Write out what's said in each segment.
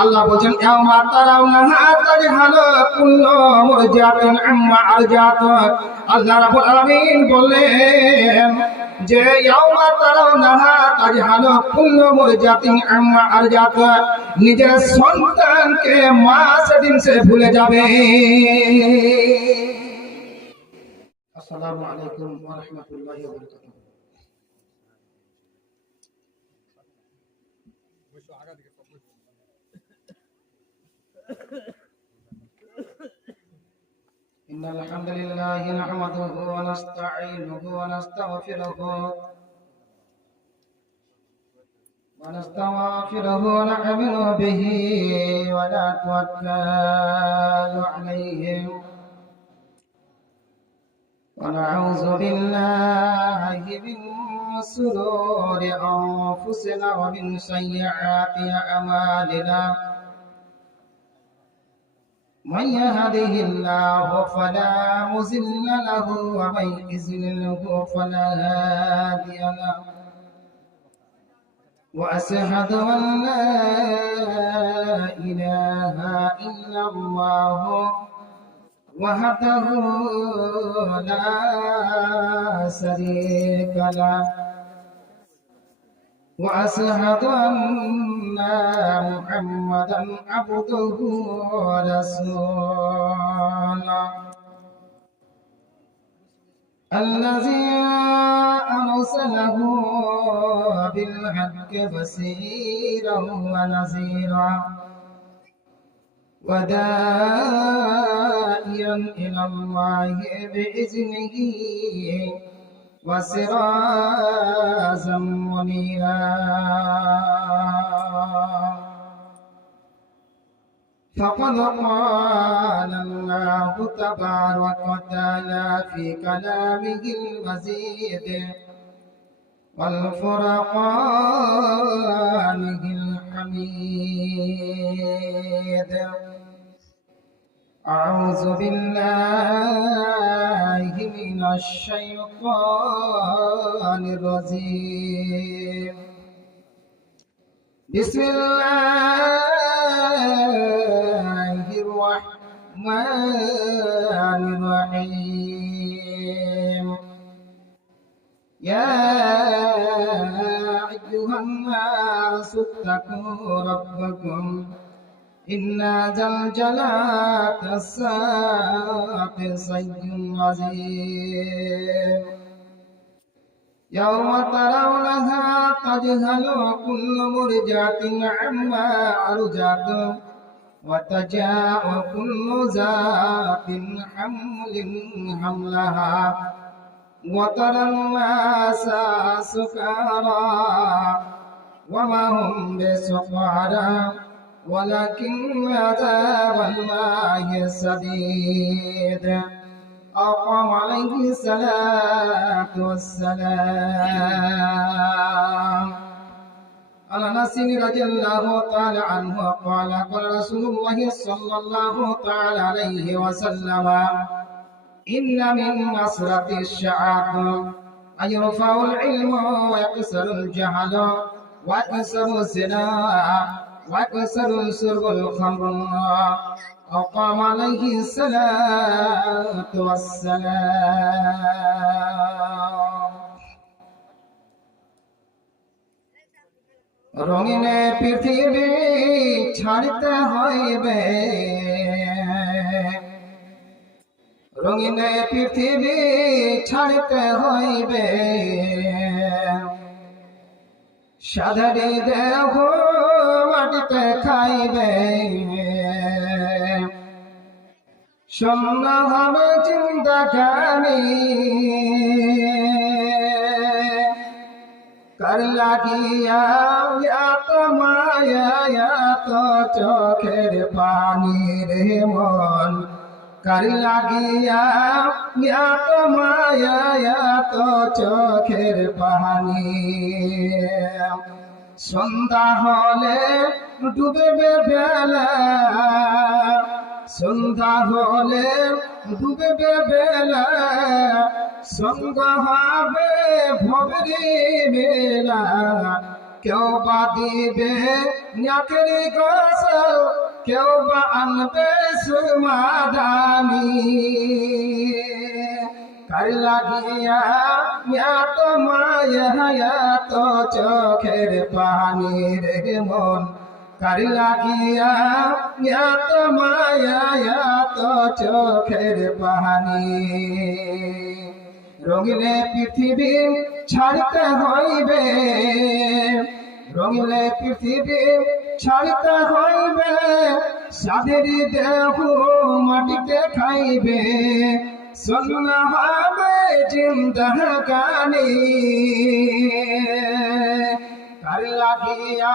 আল্লাহ বলছেন ইয়াউমা তারাউনাহা আম্মা আল্লাহ আলামিন বললেন, যে ইয়াউমা আম্মা নিজের সন্তানকে মা সেদিন সে ভুলে যাবে। আসসালামু আলাইকুম ওয়া রাহমাতুল্লাহি ওয়া বারাকাতুহু إن الحمد لله نحمده ونستعينه ونستغفره ونستغفره ونؤمن به ونتوكل عليه ونعوذ بالله من شرور أنفسنا ومن سيئات أعمالنا. من يهده الله فلا مزل له ومن يزلله فلا هادي له. وأشهد أن لا إله إلا الله وحده لا شريك له. وأشهد أن محمدا عبده ورسوله. الذي أرسله بالحق بصيرا ونذيرا وداعيا إلى الله بإذنه. وسراجا منيرا فقد قال الله تبارك وتعالى في كلامه المزيد والفرقانه الحميد. أعوذ بالله من الشيطان الرجيم. بسم الله الرحمن الرحيم. يا أيها الناس اتقوا ربكم. إن زلزلة الساعة شيء عظيم يوم ترونها تجهل كل مرجعة عما أرجعت وتجاء كل ذات حمل حملها وترى الناس سكارى وما هم بسكارى ولكن عذاب الله شديد. أقام عليه الصلاة والسلام. عن أنس رضي الله تعالى عنه قال قال رسول الله صلى الله تعالى عليه وسلم إن من نصرة الشعب أن يرفع العلم ويقصر الجهل ويقصر الزنا ويقصر شرب الخمر وقام عليه الصلاة والسلام রঙিন পৃথিবী ছাড়তে হইবে রঙিন পৃথিবী ছাড়তে হইবে সাধারি দেহ মাটিতে খাইবে শূন্য হবে চিন্তা কানি কর লাগিয়া এত মায়া এত চোখের পানি রে মন। কর লাগিয়া এত মায়া এত চোখের পানি। সন্ধ্যা হলে ডুবে বেলা। সন্ধ্যা হলে ডুবে বেলা। সঙ্গ হবে ভবরি বেলা। কেউ বা দিবে নাকের গোসা কেউ বা আনবে সুমাদানি। কার লাগিয়া এত মায়া এত চোখের পানি রে মন। কার লাগিয়া এত মায়া এত চোখের পানি। রঙিলে পৃথিবী ছাড়তে হইবে, রঙিলে পৃথিবী ছাড়তে হইবে, সাধেরি দেহ মাটিতে খাইবে। শোনা হবে জিন্দগানি কার লাগিয়া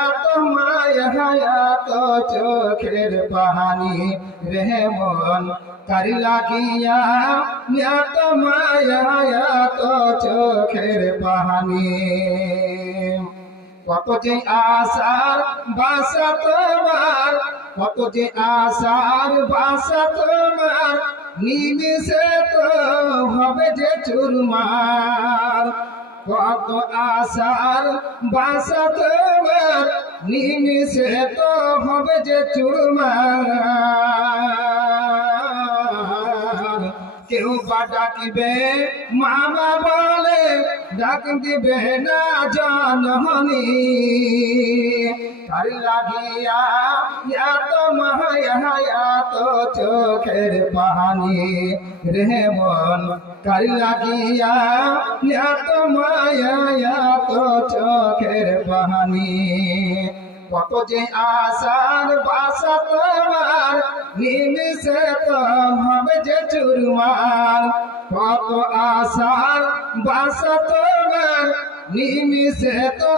এত মায়া এত চোখের পাহানি রে মন। কার লাগিয়া এত মায়া এত চোখের পাহানি। কত যে আশার বাসা তোমার, কত যে আশার বাসা তোমার নিমিষে তো হবে যে চুরমার। কত আশার বাসা তোমার নিমিষে তো হবে যে চুরমার। কেউ বা ডাকিবে মামা বলে, ডাক দিবে না জানহনি। কার লাগিয়া এত মায়া, এত চোখের পাহানি রে মন কার লাগিয়া এত মায়া, এত চোখের পাহানি কত যে আশার বাসা তোমার নিমিষে তো হবে যে চুরমার। কত আশার বাসা তোমার নিমিষে তো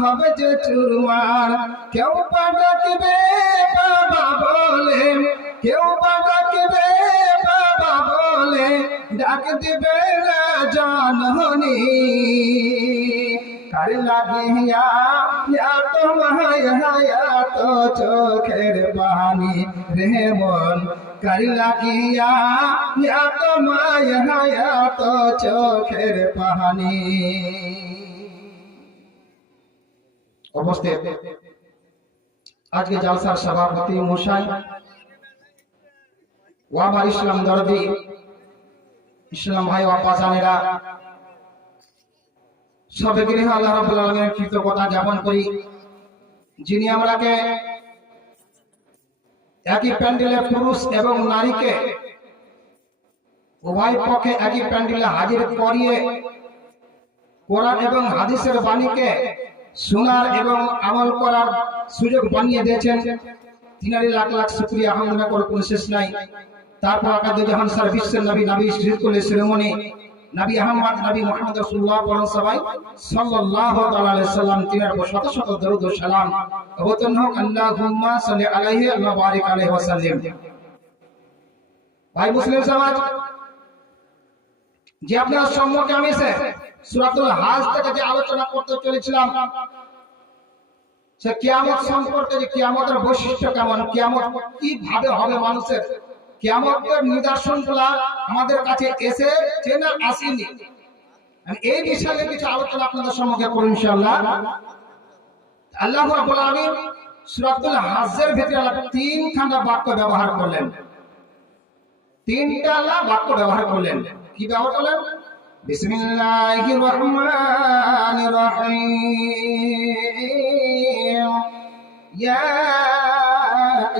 হবে যে চুরমার। কেউ পা ডাকবে বাবা বলে, কেউ পা ডাকবে বাবা বলে, ডাক দিবে না জানহনি কার চোখের বাণী রে মন কার লাগিয়া এত মায়া এত চোখের পাহানি উপস্থিত আজকে জালসার সভাপতি মশাই ওয়াবার ইসলাম দরদি, ইসলাম ভাই ওয়াপাসানেরা আল্লাহ কৃতজ্ঞতা জ্ঞাপন করি। যিনি একই প্যান্ডেলে পুরুষ এবং নারীকে উভয় পক্ষে একই প্যান্ডেলে হাজির করিয়ে কোরআন এবং হাদিসের বাণীকে শোনার এবং আমল করার সুযোগ বানিয়ে দিয়েছেন। তিনারি লাখ লাখ শুক্রিয়া আহমদা করে, কোনো শেষ নাই। তারপর আকাদে জাহান সার বিশ্বের নবী নবী শিরকুল শিরোমণি নবী আহমদ, নবী মোহাম্মদ রাসূলুল্লাহ পরম সবাই, সাল্লাল্লাহু তাআলা আলাইহি সাল্লাম শত শত দরুদ ও সালাম হোক, আল্লাহুম্মা সাল্লি আলাইহি বারিক আলাইহি ওয়া সাল্লিম ভাই মুসলিম সমাজ, যে আপনার সম্মুখে সূরাতুল হাজ থেকে যে আলোচনা করতে চলেছিলাম, সে কিয়ামত সম্পর্কে যে কিয়ামতের বৈশিষ্ট্য কেমন, কিয়ামত কীভাবে হবে মানুষের কিয়ামতের নিদর্শনগুলা আমাদের কাছে এসে চেনা আসেনি। আমি এই বিষয়ে কিছু আলোচনা আপনাদের সম্মুখে করব ইনশাআল্লাহ। আল্লাহ রাব্বুল আলামিন সূরাতুল হাজ্জের ভিতরে আল্লাহ তিনখানা বাক্য ব্যবহার করলেন। তিনটা আল্লাহ বাক্য ব্যবহার করলেন। কি ব্যবহার করলেন? বিসমিল্লাহির রহমানির রহিম। ইয়া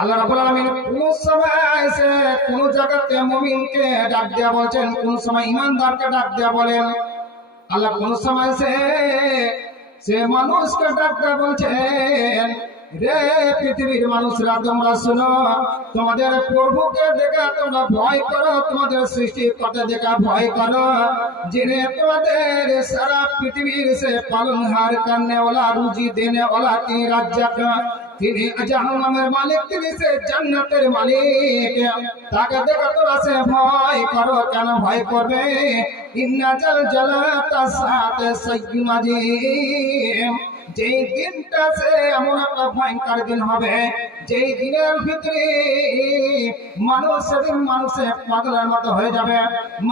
আল্লাহ রাব্বুল আলামিন কোন সময় এসে কোন জায়গাতে মুমিনকে ডাক দেয়া বলছেন, কোন সময় ইমানদারকে ডাক দেয়া বলেন? আল্লাহ কোন সময় এসে সে মানুষকে ডাক দেয়া বলছেন, রে পৃথিবীর মানুষরা, তোমরা শোনো, তোমাদের প্রভুকে দেখা তোমরা ভয় করো, তোমাদের সৃষ্টি করতে দেখা ভয় করো। যিনি তোমাদের সারা পৃথিবীর সে পালনহার করনে ওলা রুজি দেনে ওলা তিনি রাজ্জাক। তিনি জাহান্নামের মালিক, তিনি সে জান্নাতের মালিক। তাকে দেখে তোরা সে ভয় করো, কেন ভয় করবে? ইন্না জল জালাতা সাথে সাইয়্যিমাজি যেই দিনটা সে এমন একটা ভয়ঙ্কর দিন হবে, যেই দিনের ভিতরে মানুষ সেদিন মানুষে পাগলের মতো হয়ে যাবে।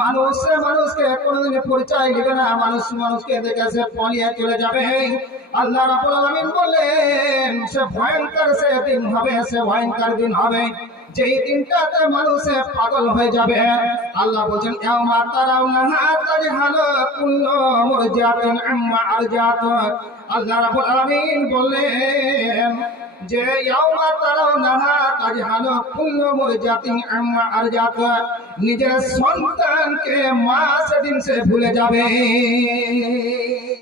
মানুষ মানুষকে কোনোদিন পরিচয় দিবে না, মানুষ মানুষকে দেখে সে পলিয়ে চলে যাবে। আল্লাহ রাবুল আলামিন বললেন, সে ভয়ঙ্কর সে দিন হবে, সে ভয়ঙ্কর দিন হবে। যেই দিনটাতে মানুষে পাগল হয়ে যাবে, আল্লাহ বলছেন, ইয়াউমা তারাউনাহা তাজহালু কুল্লু মুরজিআতিন আম্মা আরজাত আল্লাহ রাব্বুল আলামিন বললেন, যে ইয়াউমা তারাউনাহা তাজহালু কুল্লু মুরজিআতিন আম্মা আরজাত। নিজের সন্তানকে মা সেদিন সে ভুলে যাবে।